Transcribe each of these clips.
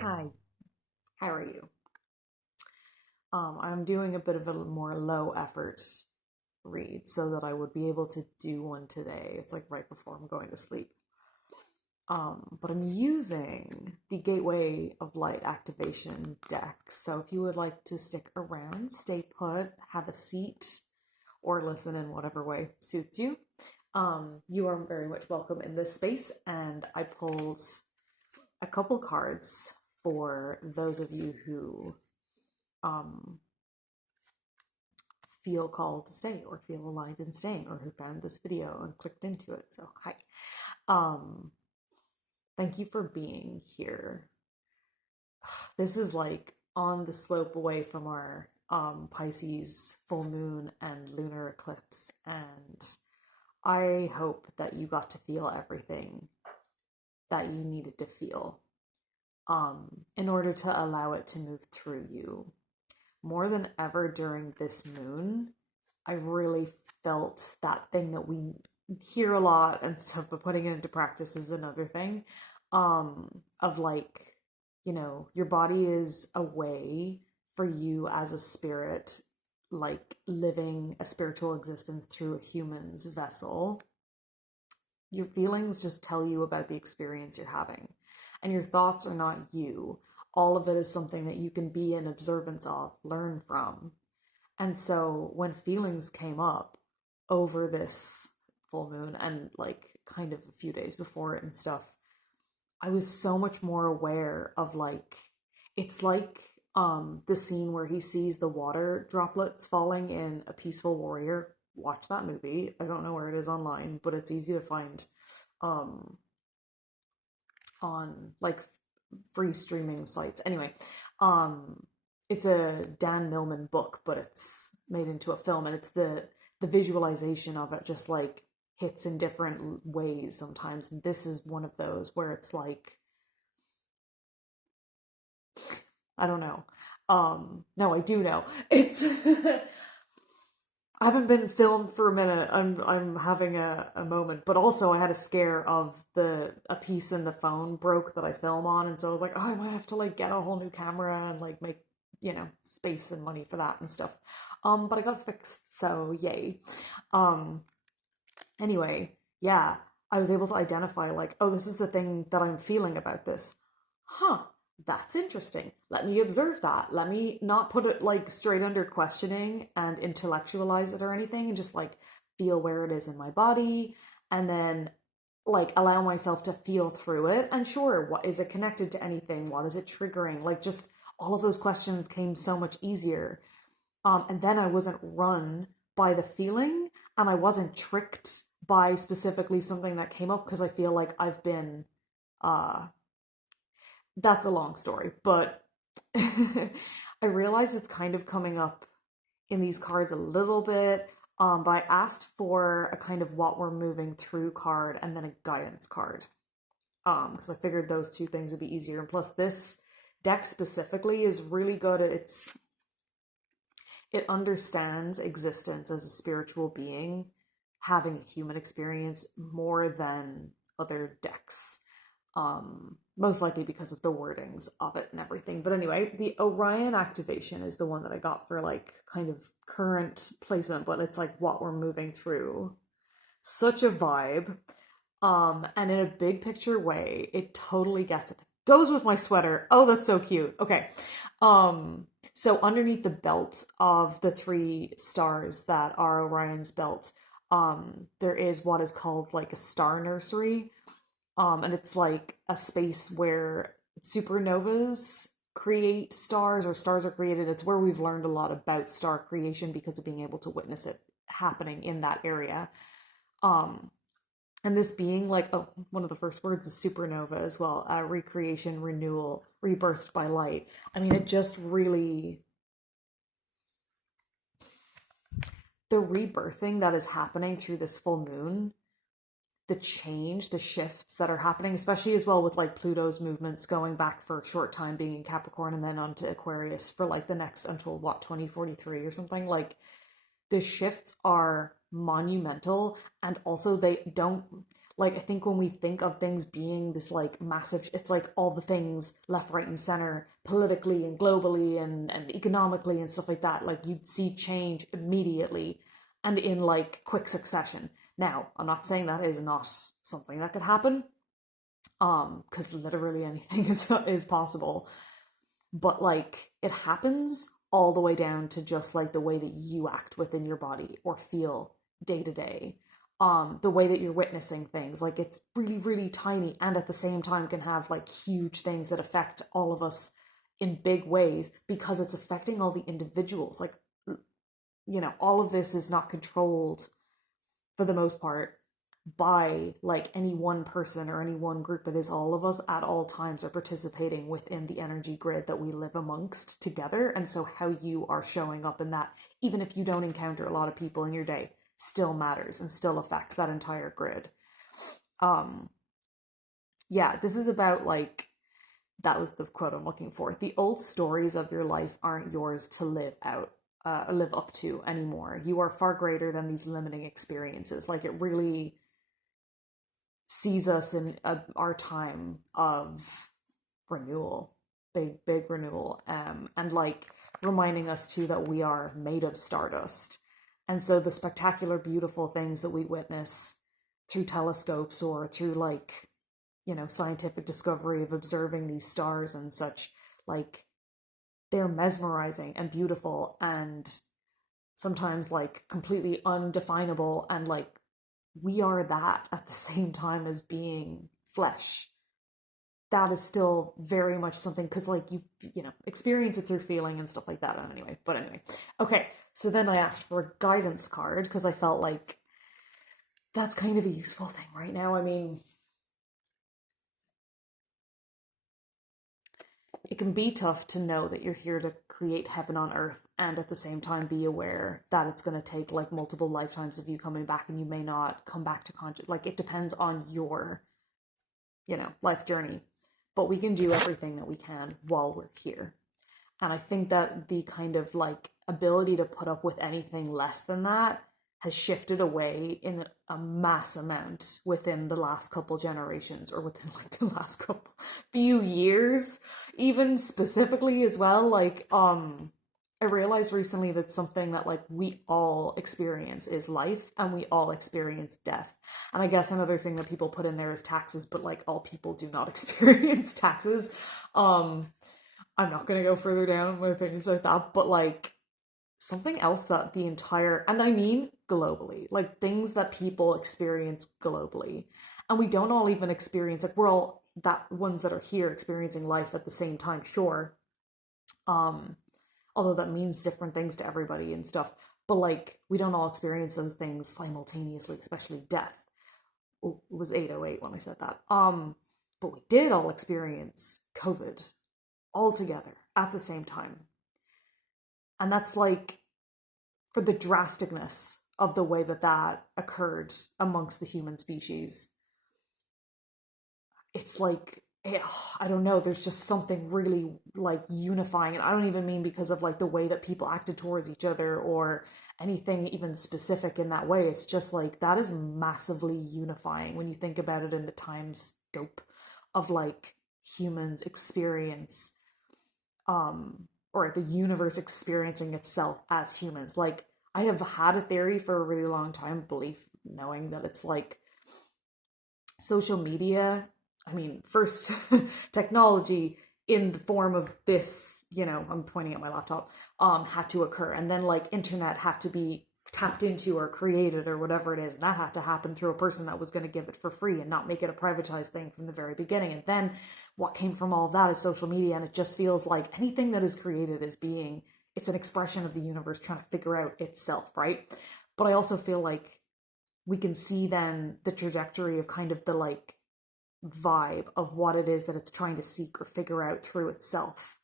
Hi, how are you? I'm doing a bit of a more low effort read so that I would be able to do one today. It's like right before I'm going to sleep. But I'm using the Gateway of Light activation deck. So if you would like to stick around, stay put, have a seat, or listen in whatever way suits you, you are very much welcome in this space. And I pulled a couple cards for those of you who um, feel called to stay or feel aligned in staying or who found this video and clicked into it. So, hi. Um, Thank you for being here. This is like on the slope away from our Pisces full moon and lunar eclipse. And I hope that you got to feel everything that you needed to feel in order to allow it to move through you. More than ever during this moon, I really felt that thing that we hear a lot and stuff, but putting it into practice is another thing. Of like, your body is a way for you as a spirit, like living a spiritual existence through a human's vessel. Your feelings just tell you about the experience you're having, and your thoughts are not you. All of it is something that you can be in observance of, learn from. And so when feelings came up over this full moon and like kind of a few days before it and stuff, I was so much more aware of like, it's like the scene where he sees the water droplets falling in A Peaceful Warrior. Watch that movie. I don't know where it is online, but it's easy to find um on like free streaming sites. Anyway, um it's a Dan Millman book, but it's made into a film, and it's the visualization of it just like hits in different ways sometimes. And this is one of those where it's like, I don't know. No, I do know. It's I haven't been filmed for a minute. I'm having a moment, but also I had a scare of a piece in the phone broke that I film on, and so I was like, oh, I might have to like get a whole new camera and like make space and money for that and stuff. But I got it fixed, so yay. Um, anyway, yeah, I was able to identify like, oh, this is the thing that I'm feeling about this. Huh, that's interesting. Let me observe that. Let me not put it like straight under questioning and intellectualize it or anything, and just like feel where it is in my body, and then like allow myself to feel through it. And sure, what is it connected to anything? What is it triggering? Like just all of those questions came so much easier. And then I wasn't run by the feeling, and I wasn't tricked by specifically something that came up, because I feel like I've been uh that's a long story, but I realize it's kind of coming up in these cards a little bit. But I asked for a kind of what we're moving through card and then a guidance card. Because I figured those two things would be easier. And plus this deck specifically is really good at it understands existence as a spiritual being having a human experience more than other decks. Most likely because of the wordings of it and everything. But anyway, the Orion activation is the one that I got for like kind of current placement, but it's like what we're moving through. Such a vibe. And in a big picture way, it totally gets it. Goes with my sweater. Oh, that's so cute. Okay. So underneath the belt of the three stars that are Orion's belt, there is what is called like a star nursery. And it's like a space where supernovas create stars, or stars are created. It's where we've learned a lot about star creation because of being able to witness it happening in that area. Um, and this being like, oh, one of the first words is supernova as well, recreation, renewal, rebirthed by light. I mean, it just really, the rebirthing that is happening through this full moon, the change, the shifts that are happening, especially as well with like Pluto's movements going back for a short time being in Capricorn and then onto Aquarius for like the next until what, 2043 or something. Like the shifts are monumental, and also they don't Like, I think when we think of things being this like massive, it's like all the things left, right, and center, politically and globally and economically and stuff like that. Like, you'd see change immediately and in like quick succession. Now, I'm not saying that is not something that could happen, because literally anything is possible. But like, it happens all the way down to just like the way that you act within your body or feel day to day, the way that you're witnessing things. Like, it's really really tiny, and at the same time can have like huge things that affect all of us in big ways, because it's affecting all the individuals. Like, all of this is not controlled for the most part by like any one person or any one group. It is all of us at all times are participating within the energy grid that we live amongst together. And so how you are showing up in that, even if you don't encounter a lot of people in your day, still matters and still affects that entire grid. um yeah, this is about like, that was the quote I'm looking for. The old stories of your life aren't yours to live out, live up to anymore. You are far greater than these limiting experiences. Like, it really sees us in our time of renewal, big renewal, and like reminding us too that we are made of stardust. And so the spectacular, beautiful things that we witness through telescopes or through like, scientific discovery of observing these stars and such, like, they're mesmerizing and beautiful and sometimes like completely undefinable, and like, we are that at the same time as being flesh. That is still very much something, because like you experience it through feeling and stuff like that. And anyway, okay, so then I asked for a guidance card because I felt like that's kind of a useful thing right now. I mean, it can be tough to know that you're here to create heaven on earth and at the same time be aware that it's going to take like multiple lifetimes of you coming back, and you may not come back to conscious. Like, it depends on your life journey, but we can do everything that we can while we're here. And I think that the kind of like ability to put up with anything less than that has shifted away in a mass amount within the last couple generations, or within like the last couple few years, even specifically as well. Like, I realized recently that something that like we all experience is life, and we all experience death. And I guess another thing that people put in there is taxes, but like, all people do not experience taxes. I'm not gonna go further down my opinions about that, but like, something else that the entire, and I mean globally, like things that people experience globally, and we don't all even experience, like, we're all that ones that are here experiencing life at the same time, sure. um Although that means different things to everybody and stuff, but like, we don't all experience those things simultaneously, especially death. Oh, it was 808 when I said that. But we did all experience COVID all together at the same time. And that's like, for the drasticness of the way that that occurred amongst the human species, it's like, I don't know, there's just something really like unifying. And I don't even mean because of like the way that people acted towards each other or anything even specific in that way. It's just like, that is massively unifying when you think about it in the time scope of like humans experience, or the universe experiencing itself as humans. Like, I have had a theory for a really long time, belief, knowing that it's like social media, I mean, first technology in the form of this, I'm pointing at my laptop, had to occur. And then like internet had to be tapped into or created or whatever it is. And that had to happen through a person that was going to give it for free and not make it a privatized thing from the very beginning. And then what came from all of that is social media. And it just feels like anything that is created is it's an expression of the universe trying to figure out itself, right? But I also feel like we can see then the trajectory of kind of the like vibe of what it is that it's trying to seek or figure out through itself.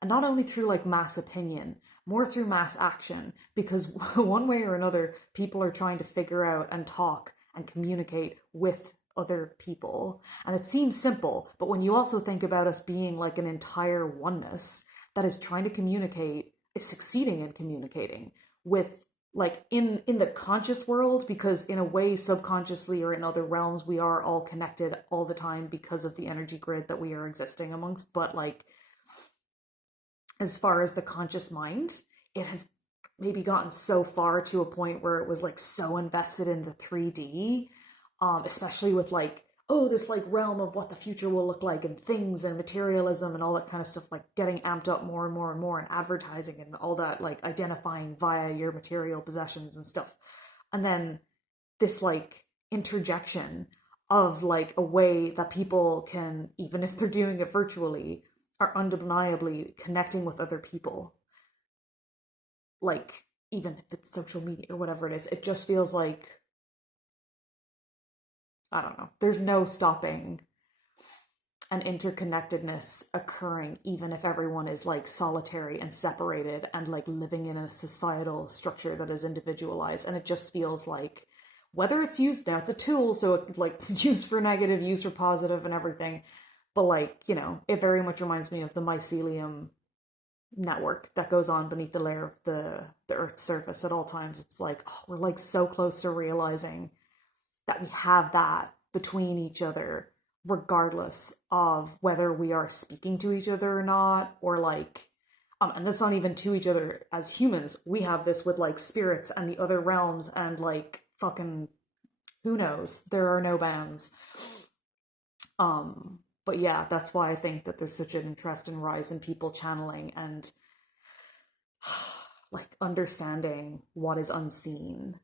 And not only through like mass opinion, more through mass action, because one way or another, people are trying to figure out and talk and communicate with other people. And it seems simple, but when you also think about us being like an entire oneness that is trying to communicate, is succeeding in communicating with like in the conscious world, because in a way subconsciously or in other realms we are all connected all the time because of the energy grid that we are existing amongst, but like as far as the conscious mind, it has maybe gotten so far to a point where it was like so invested in the 3D, especially with like, oh, this like realm of what the future will look like and things and materialism and all that kind of stuff, like getting amped up more and more and more, and advertising and all that, like identifying via your material possessions and stuff. And then this like interjection of like a way that people can, even if they're doing it virtually, are undeniably connecting with other people, like even if it's social media or whatever it is. It just feels like, I don't know, there's no stopping an interconnectedness occurring, even if everyone is like solitary and separated and like living in a societal structure that is individualized. And it just feels like, whether it's used, now it's a tool, so it like used for negative, used for positive and everything, but like, you know, it very much reminds me of the mycelium network that goes on beneath the layer of the Earth's surface at all times. It's like, oh, we're like so close to realizing that we have that between each other, regardless of whether we are speaking to each other or not, or like, and that's not even to each other as humans. We have this with like spirits and the other realms and like fucking who knows. There are no bounds. But yeah, that's why I think that there's such an interest and rise in people channeling and like understanding what is unseen.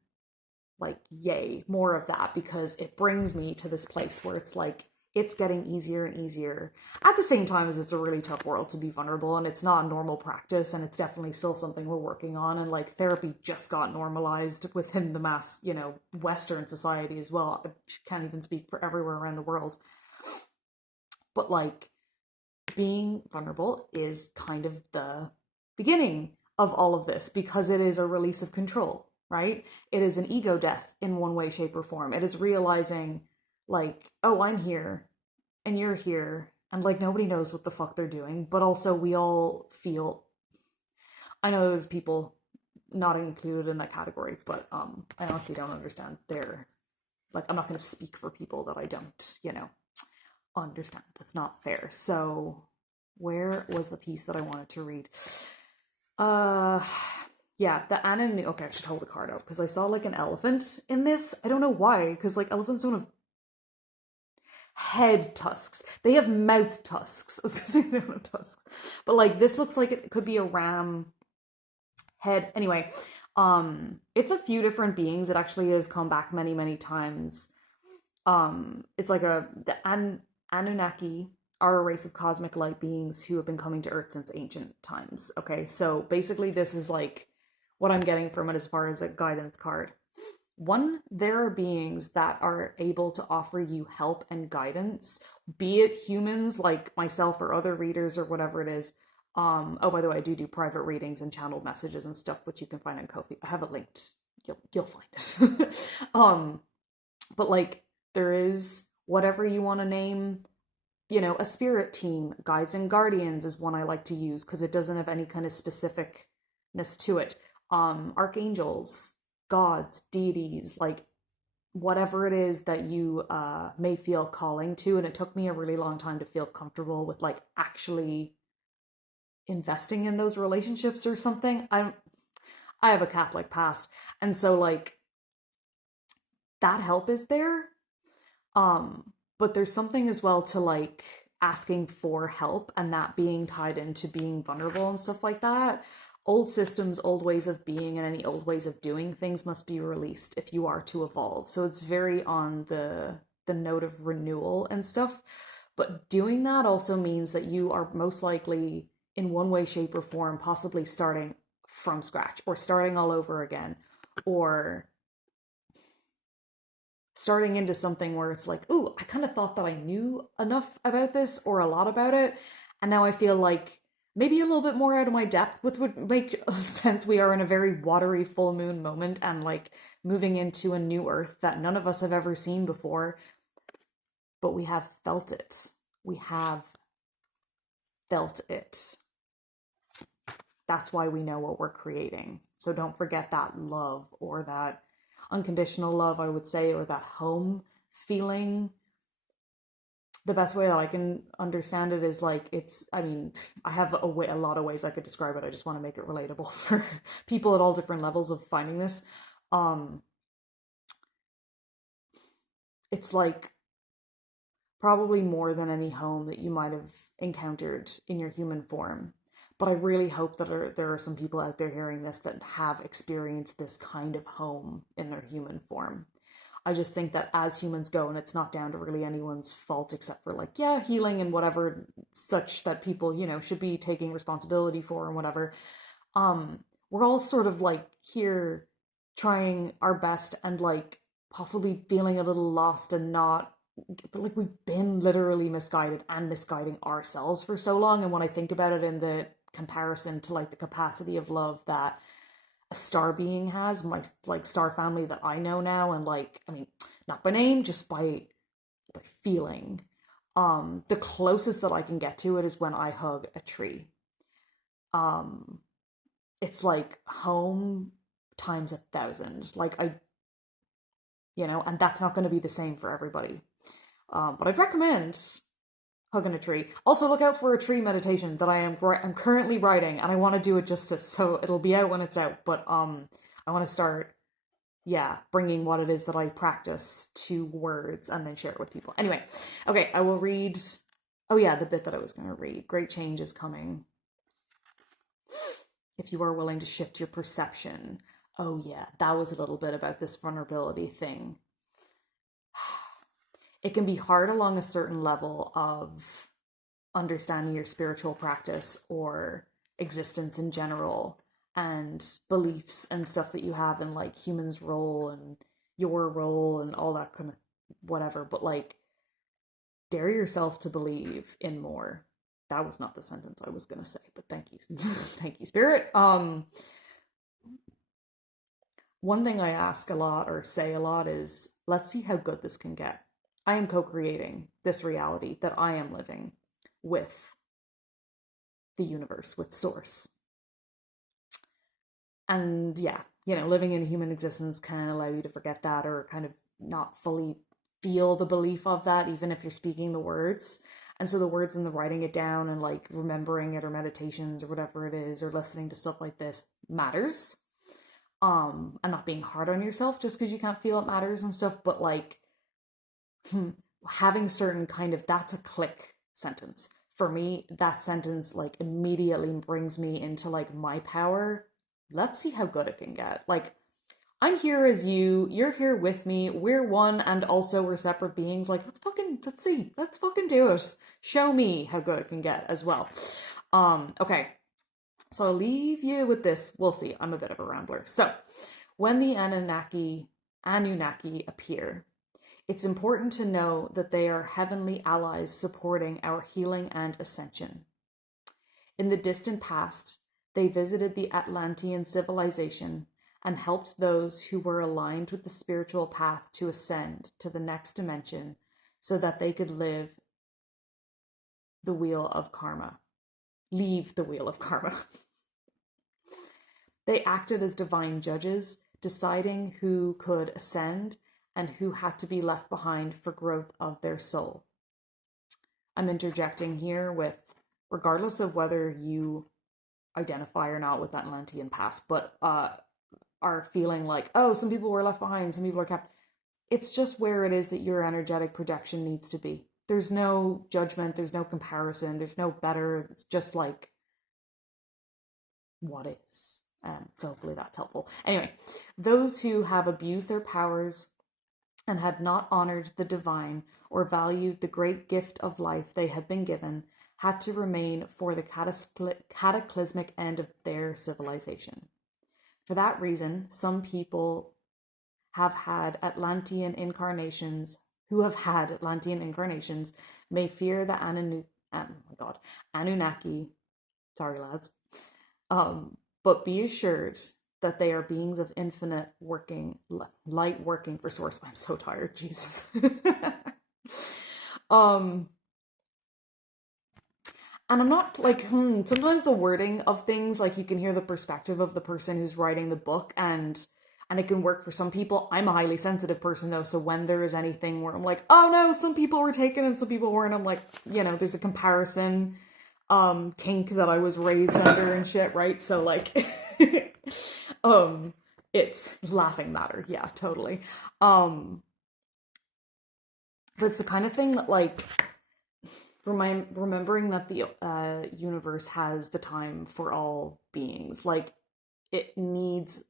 Like, yay, more of that, because it brings me to this place where it's like, it's getting easier and easier. At the same time as it's a really tough world to be vulnerable, and it's not a normal practice, and it's definitely still something we're working on. And like therapy just got normalized within the mass, you know, Western society as well. I can't even speak for everywhere around the world. But like, being vulnerable is kind of the beginning of all of this, because it is a release of control, right? It is an ego death in one way, shape, or form. It is realizing, like, oh, I'm here and you're here, and like nobody knows what the fuck they're doing, but also we all feel. I know there's people not included in that category, but I honestly don't understand their, like, I'm not going to speak for people that I don't, you know, understand. That's not fair. So where was the piece that I wanted to read? Yeah, the Anon. Okay, I should hold the card out because I saw like an elephant in this. I don't know why, because like elephants don't have head tusks. They have mouth tusks. I was gonna say they don't have tusks, but like this looks like it could be a ram head. Anyway, it's a few different beings. It actually has come back many, many times. It's like the Anunnaki are a race of cosmic light beings who have been coming to Earth since ancient times. Okay, so basically this is like what I'm getting from it as far as a guidance card. One, there are beings that are able to offer you help and guidance, be it humans like myself or other readers or whatever it is. Oh, by the way, I do private readings and channeled messages and stuff, which you can find on Ko-fi. I have it linked. You'll find it. But like there is whatever you want to name, you know, a spirit team. Guides and guardians is one I like to use because it doesn't have any kind of specificness to it. Archangels, gods, deities, like whatever it is that you may feel calling to. And it took me a really long time to feel comfortable with like actually investing in those relationships or something. I have a Catholic past, and so like that help is there. But there's something as well to like asking for help and that being tied into being vulnerable and stuff like that. Old systems, old ways of being, and any old ways of doing things must be released if you are to evolve. So it's very on the note of renewal and stuff. But doing that also means that you are most likely in one way, shape, or form, possibly starting from scratch or starting all over again, or starting into something where it's like, ooh, I kind of thought that I knew enough about this or a lot about it. And now I feel like maybe a little bit more out of my depth, which would make sense. We are in a very watery full moon moment and like moving into a new earth that none of us have ever seen before. But we have felt it. We have felt it. That's why we know what we're creating. So don't forget that love, or that unconditional love, I would say, or that home feeling. The best way that I can understand it is like, I mean, I have a lot of ways I could describe it. I just want to make it relatable for people at all different levels of finding this. Um, it's like probably more than any home that you might have encountered in your human form. But I really hope that there are some people out there hearing this that have experienced this kind of home in their human form. I just think that as humans go, and it's not down to really anyone's fault except for like, yeah, healing and whatever such that people, should be taking responsibility for and whatever. We're all sort of like here trying our best and like possibly feeling a little lost and not, but like we've been literally misguided and misguiding ourselves for so long. And when I think about it in the comparison to like the capacity of love that a star being has, my like star family that I know now, and like, I mean, not by name, just by feeling. The closest that I can get to it is when I hug a tree. Um, it's like home times 1,000. Like and that's not going to be the same for everybody. But I'd recommend hugging a tree. Also, look out for a tree meditation that I'm currently writing, and I want to do it justice, so it'll be out when it's out. But I want to start, bringing what it is that I practice to words and then share it with people. Anyway, okay, I will read. Oh yeah, the bit that I was going to read. Great change is coming. If you are willing to shift your perception. Oh yeah, that was a little bit about this vulnerability thing. It can be hard along a certain level of understanding your spiritual practice or existence in general, and beliefs and stuff that you have in like humans' role and your role and all that kind of whatever. But like, dare yourself to believe in more. That was not the sentence I was going to say, but thank you. Thank you, Spirit. One thing I ask a lot or say a lot is, let's see how good this can get. I am co-creating this reality that I am living with the universe, with source. And yeah, living in human existence can allow you to forget that, or kind of not fully feel the belief of that, even if you're speaking the words. And so the words and the writing it down and like remembering it, or meditations or whatever it is, or listening to stuff like this matters. And not being hard on yourself just because you can't feel it matters and stuff, but like having certain kind of, that's a click sentence. For me, that sentence like immediately brings me into like my power. Let's see how good it can get. Like, I'm here as you, you're here with me, we're one, and also we're separate beings. Like, let's fucking do it. Show me how good it can get as well. Okay. So I'll leave you with this. We'll see. I'm a bit of a rambler. So when the Anunnaki appear, it's important to know that they are heavenly allies supporting our healing and ascension. In the distant past, they visited the Atlantean civilization and helped those who were aligned with the spiritual path to ascend to the next dimension so that they could leave the wheel of karma. They acted as divine judges, deciding who could ascend and who had to be left behind for growth of their soul. I'm interjecting here with, regardless of whether you identify or not with that Atlantean past, but are feeling like, oh, some people were left behind, some people are kept. It's just where it is that your energetic projection needs to be. There's no judgment, there's no comparison, there's no better. It's just like what is. So hopefully that's helpful. Anyway, those who have abused their powers and had not honored the divine or valued the great gift of life they had been given had to remain for the cataclysmic end of their civilization. For that reason, some people who have had Atlantean incarnations may fear the Anunnaki. Sorry, lads. But be assured that they are beings of infinite light working for source. I'm so tired, Jesus. And I'm not like, sometimes the wording of things, like you can hear the perspective of the person who's writing the book, and it can work for some people. I'm a highly sensitive person though, so when there is anything where I'm like, oh no, some people were taken and some people weren't, I'm like, there's a comparison kink that I was raised under and shit, right? So like um it's laughing matter, yeah, totally. But it's the kind of thing that like remembering that the universe has the time for all beings. Like it needs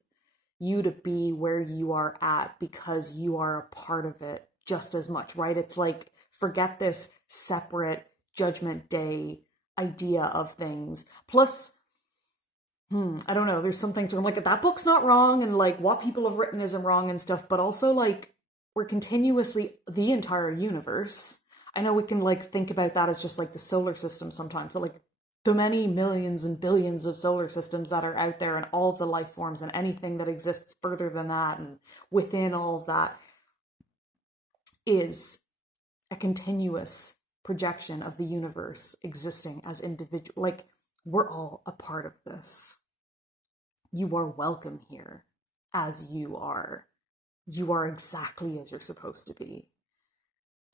you to be where you are at because you are a part of it just as much, right? It's like forget this separate judgment day idea of things. Plus, I don't know, there's some things where I'm like, that book's not wrong and like what people have written isn't wrong and stuff, but also like we're continuously the entire universe. I know we can like think about that as just like the solar system sometimes, but like the many millions and billions of solar systems that are out there and all of the life forms and anything that exists further than that and within all of that is a continuous projection of the universe existing as individual. Like we're all a part of this. You are welcome here as you are. You are exactly as you're supposed to be.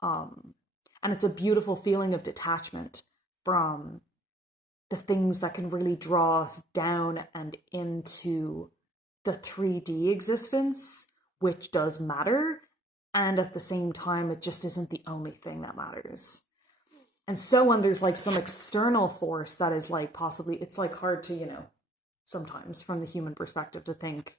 And it's a beautiful feeling of detachment from the things that can really draw us down and into the 3D existence, which does matter. And at the same time, it just isn't the only thing that matters. And so when there's like some external force that is like possibly, it's like hard to, sometimes from the human perspective to think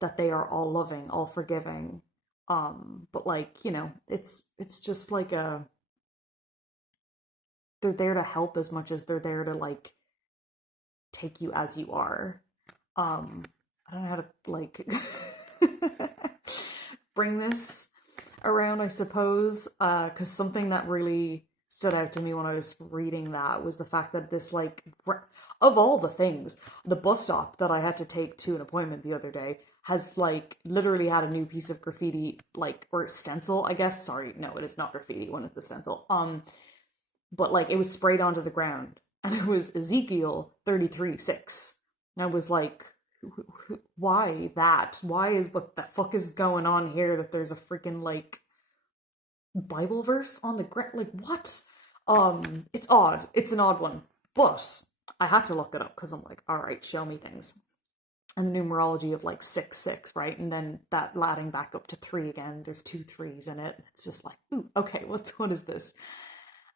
that they are all loving, all forgiving. But like, it's just like they're there to help as much as they're there to like take you as you are. I don't know how to like bring this around, I suppose, because something that really stood out to me when I was reading that was the fact that this like of all the things, the bus stop that I had to take to an appointment the other day has like literally had a new piece of graffiti, like, or stencil, I guess. Sorry, no, it is not graffiti when it's a stencil. But like it was sprayed onto the ground and it was Ezekiel 33:6. And I was like, why that? What the fuck is going on here that there's a freaking like Bible verse on the ground? Like what? It's odd. It's an odd one. But I had to look it up because I'm like, all right, show me things. And the numerology of like 6 6, right? And then that ladding back up to 3 again. There's 2 3s in it. It's just like, ooh, okay, what is this?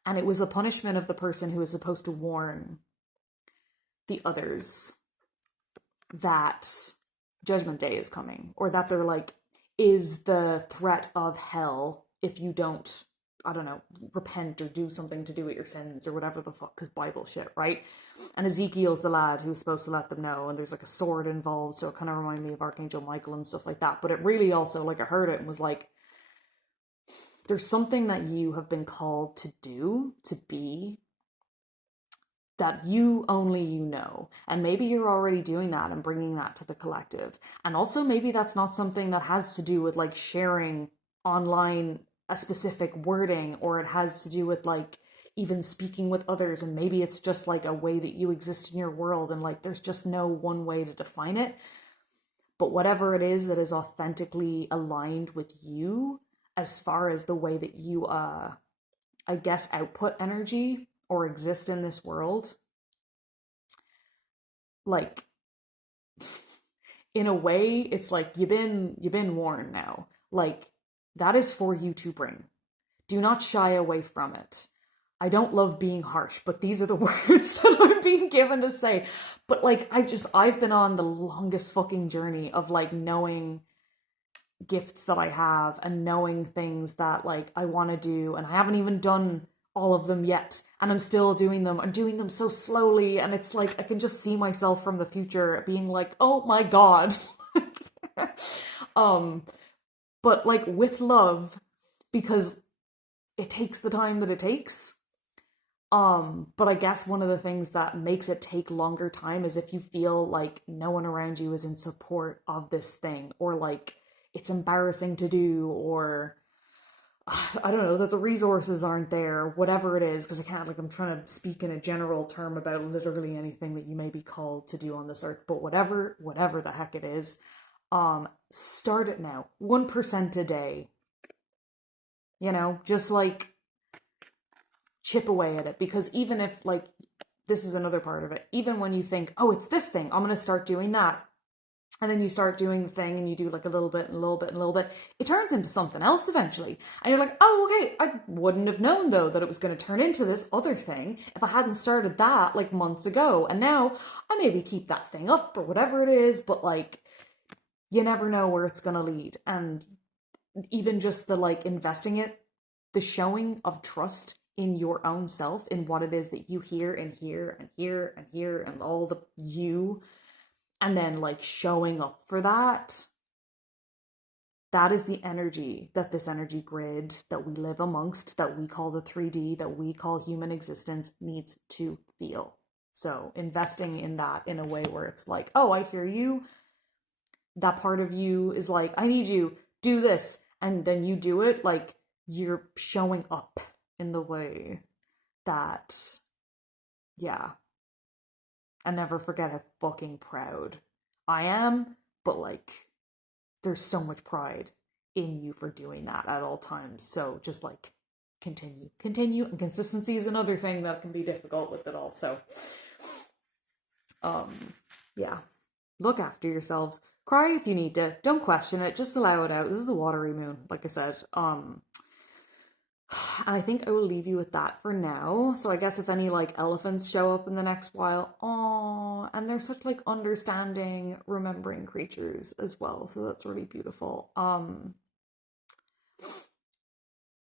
And it was the punishment of the person who was supposed to warn the others that Judgment Day is coming, or that they're like, is the threat of hell if you don't, I don't know, repent or do something to do with your sins or whatever the fuck, because Bible shit, right? And Ezekiel's the lad who's supposed to let them know, and there's like a sword involved, so it kind of reminded me of Archangel Michael and stuff like that. But it really also, like, I heard it and was like, there's something that you have been called to do, to be, that only you know. And maybe you're already doing that and bringing that to the collective. And also maybe that's not something that has to do with like sharing online a specific wording, or it has to do with like even speaking with others, and maybe it's just like a way that you exist in your world, and like there's just no one way to define it. But whatever it is that is authentically aligned with you, as far as the way that you I guess output energy or exist in this world, like in a way it's like you've been warned now. Like that is for you to bring. Do not shy away from it. I don't love being harsh, but these are the words that I'm being given to say. But like I've been on the longest fucking journey of like knowing gifts that I have and knowing things that like I want to do, and I haven't even done all of them yet, and I'm still doing them. I'm doing them so slowly, and it's like I can just see myself from the future being like, oh my god. But like with love, because it takes the time that it takes. But I guess one of the things that makes it take longer time is if you feel like no one around you is in support of this thing, or like it's embarrassing to do, or I don't know, that the resources aren't there, whatever it is, because I can't, like, I'm trying to speak in a general term about literally anything that you may be called to do on this earth, but whatever the heck it is, start it now. 1% a day, just like chip away at it, because even if, like, this is another part of it, even when you think, oh, it's this thing, I'm going to start doing that, and then you start doing the thing and you do like a little bit and a little bit and a little bit, it turns into something else eventually. And you're like, oh, okay, I wouldn't have known though that it was going to turn into this other thing if I hadn't started that like months ago. And now I maybe keep that thing up or whatever it is, but like, you never know where it's going to lead. And even just the like investing it, the showing of trust in your own self, in what it is that you hear and hear and hear and hear and all the you, and then like showing up for that, that is the energy that this energy grid that we live amongst, that we call the 3D, that we call human existence, needs to feel. So investing in that in a way where it's like, oh, I hear you. That part of you is like, I need you, do this. And then you do it, like you're showing up in the way that, yeah. And never forget how fucking proud I am, but like, there's so much pride in you for doing that at all times. So just like continue, and consistency is another thing that can be difficult with it all. So, yeah, look after yourselves. Cry if you need to. Don't question it. Just allow it out. This is a watery moon, like I said. And I think I will leave you with that for now. So I guess if any like elephants show up in the next while, oh, and they're such like understanding, remembering creatures as well. So that's really beautiful.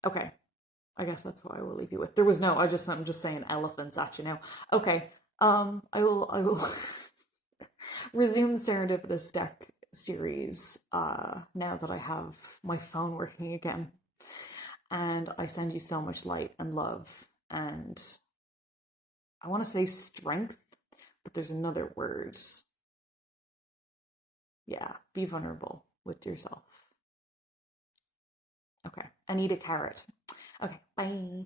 Okay. I guess that's what I will leave you with. There was no, I'm just saying elephants actually now. Okay. I will resume the Serendipitous deck series now that I have my phone working again. And I send you so much light and love, and I want to say strength, but there's another word. Yeah, be vulnerable with yourself. Okay, and eat a carrot. Okay, bye.